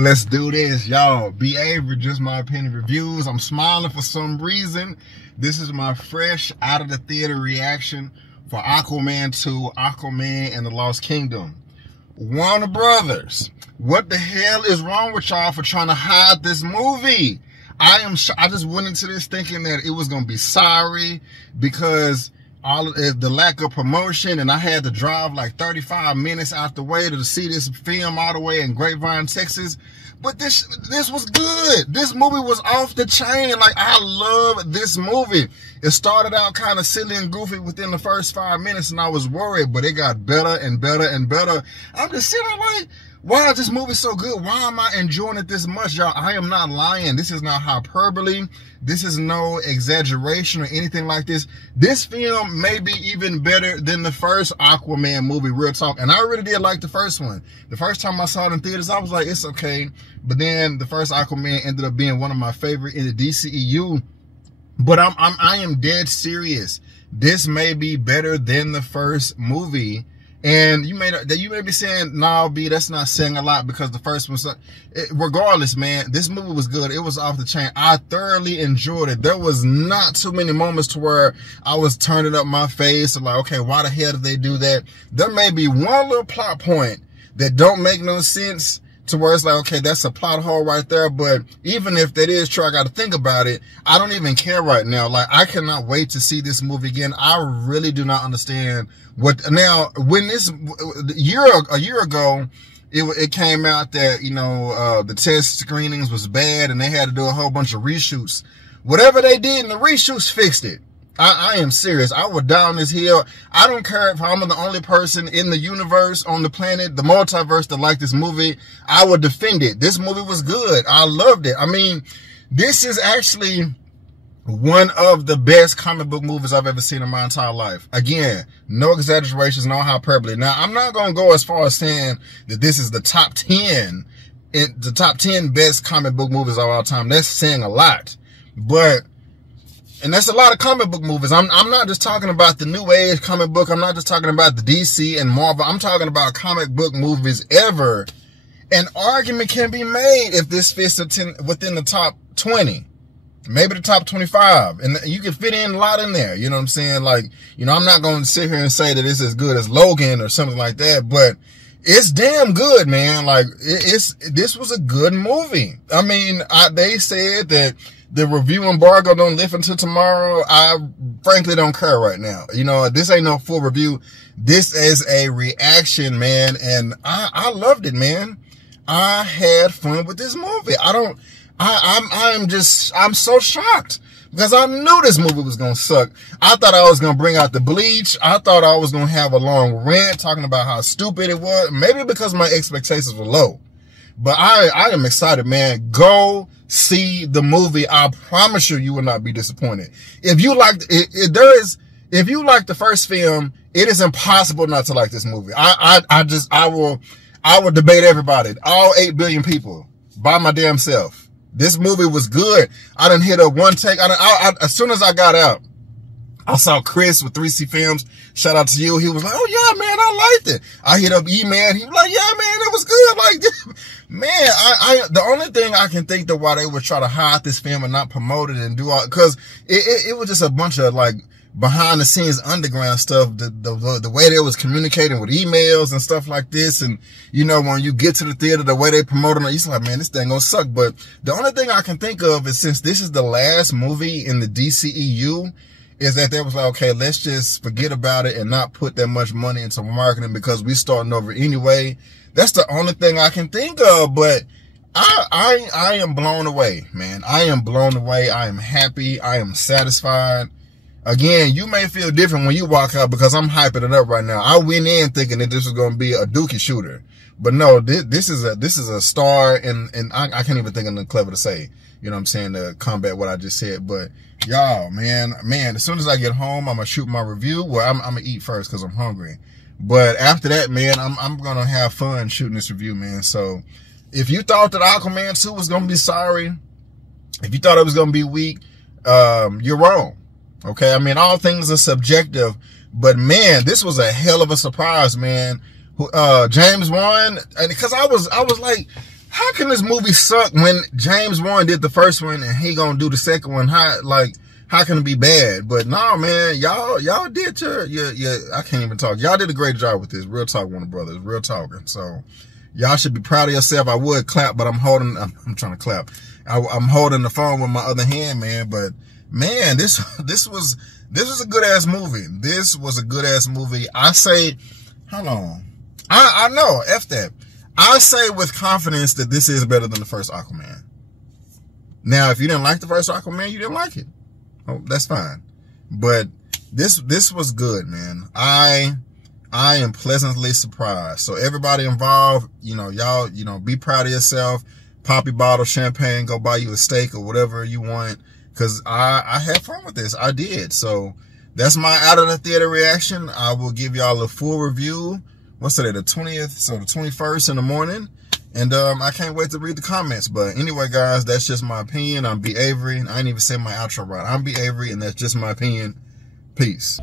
right, let's do this, y'all. Behavior, just my opinion reviews. I'm smiling for some reason. This is my fresh out of the theater reaction for Aquaman 2, Aquaman and the Lost Kingdom. Warner Brothers, what the hell is wrong with y'all for trying to hide this movie? I just went into this thinking that it was gonna be sorry because all of the lack of promotion, and I had to drive like 35 minutes out the way to see this film all the way in Grapevine, Texas. But this was good. This movie was off the chain. Like, I love this movie. It started out kind of silly and goofy within the first 5 minutes, and I was worried, but it got better and better and better. I'm just sitting there like, why is this movie so good? Why am I enjoying it this much, y'all? I am not lying. This is not hyperbole. This is no exaggeration or anything like this. This film may be even better than the first Aquaman movie, real talk. And I really did like the first one. The first time I saw it in theaters, I was like, it's okay. But then the first Aquaman ended up being one of my favorite in the DCEU. But I am dead serious. This may be better than the first movie. And you may be saying, nah, B, that's not saying a lot because the first one, regardless, man, this movie was good. It was off the chain. I thoroughly enjoyed it. There was not too many moments to where I was turning up my face and like, okay, why the hell did they do that? There may be one little plot point that don't make no sense to where it's like, okay, that's a plot hole right there. But even if that is true, I got to think about it. I don't even care right now. Like, I cannot wait to see this movie again. I really do not understand what now, when this a year ago, it came out that, you know, the test screenings was bad and they had to do a whole bunch of reshoots. Whatever they did in the reshoots fixed it. I am serious. I would die on this hill. I don't care if I'm the only person in the universe, on the planet, the multiverse that liked this movie. I would defend it. This movie was good. I loved it. I mean, this is actually one of the best comic book movies I've ever seen in my entire life. Again, no exaggerations, no hyperbole. Now, I'm not going to go as far as saying that this is the top 10 best comic book movies of all time. That's saying a lot. And that's a lot of comic book movies. I'm not just talking about the new age comic book. I'm not just talking about the DC and Marvel. I'm talking about comic book movies ever. An argument can be made if this fits within the top 20, maybe the top 25. And you can fit in a lot in there. You know what I'm saying? Like, you know, I'm not going to sit here and say that it's as good as Logan or something like that, but it's damn good, man. Like, this was a good movie. I mean, they said that the review embargo don't lift until tomorrow. I frankly don't care right now. You know, this ain't no full review. This is a reaction, man. And I loved it, man. I had fun with this movie. I'm so shocked because I knew this movie was going to suck. I thought I was going to bring out the bleach. I thought I was going to have a long rant talking about how stupid it was. Maybe because my expectations were low. But I am excited, man. Go see the movie. I promise you will not be disappointed. If you like, if you like the first film, it is impossible not to like this movie. I will debate everybody, all 8 billion people, by my damn self. This movie was good. I done hit up One Take. As soon as I got out, I saw Chris with 3C Films. Shout out to you. He was like, oh yeah, man, I liked it. I hit up Eman. He was like, yeah, man, it was good. Like, man, the only thing I can think that why they would try to hide this film and not promote it and do all, cause it was just a bunch of like behind the scenes underground stuff. The way they was communicating with emails and stuff like this. And, you know, when you get to the theater, the way they promoted it, you're like, man, this thing gonna suck. But the only thing I can think of is since this is the last movie in the DCEU, is that they was like, okay, let's just forget about it and not put that much money into marketing because we starting over anyway. That's the only thing I can think of, but I am blown away, man. I am blown away. I am happy. I am satisfied. Again, you may feel different when you walk out because I'm hyping it up right now. I went in thinking that this was going to be a dookie shooter, but no, this is a star, and I can't even think of nothing clever to say. You know what I'm saying, to combat what I just said. But y'all, man, as soon as I get home, I'm gonna shoot my review. Well, I'm gonna eat first because I'm hungry. But after that, man, I'm gonna have fun shooting this review, man. So if you thought that Aquaman 2 was gonna be sorry, if you thought it was gonna be weak, you're wrong. Okay, I mean, all things are subjective, but man, this was a hell of a surprise, man. James Wan, and because I was like, how can this movie suck when James Wan did the first one and he gonna do the second one? How can it be bad? But no, man, y'all did your I can't even talk. Y'all did a great job with this. Real talk, Warner Brothers. Real talking. So y'all should be proud of yourself. I would clap, but I'm trying to clap. I'm holding the phone with my other hand, man. But man, this was a good ass movie. This was a good ass movie. I say, hold on. I know, F that. I say with confidence that this is better than the first Aquaman. Now, if you didn't like the first Aquaman, you didn't like it. Oh, that's fine. But this was good, man. I am pleasantly surprised. So everybody involved, y'all, be proud of yourself. Pop your bottle of champagne, go buy you a steak or whatever you want. Cause I had fun with this. I did. So that's my out of the theater reaction. I will give y'all a full review. What's today? The 20th. So the 21st in the morning. And I can't wait to read the comments. But anyway, guys, that's just my opinion. I'm B. Avery. I didn't even say my outro right. I'm B. Avery, and that's just my opinion. Peace.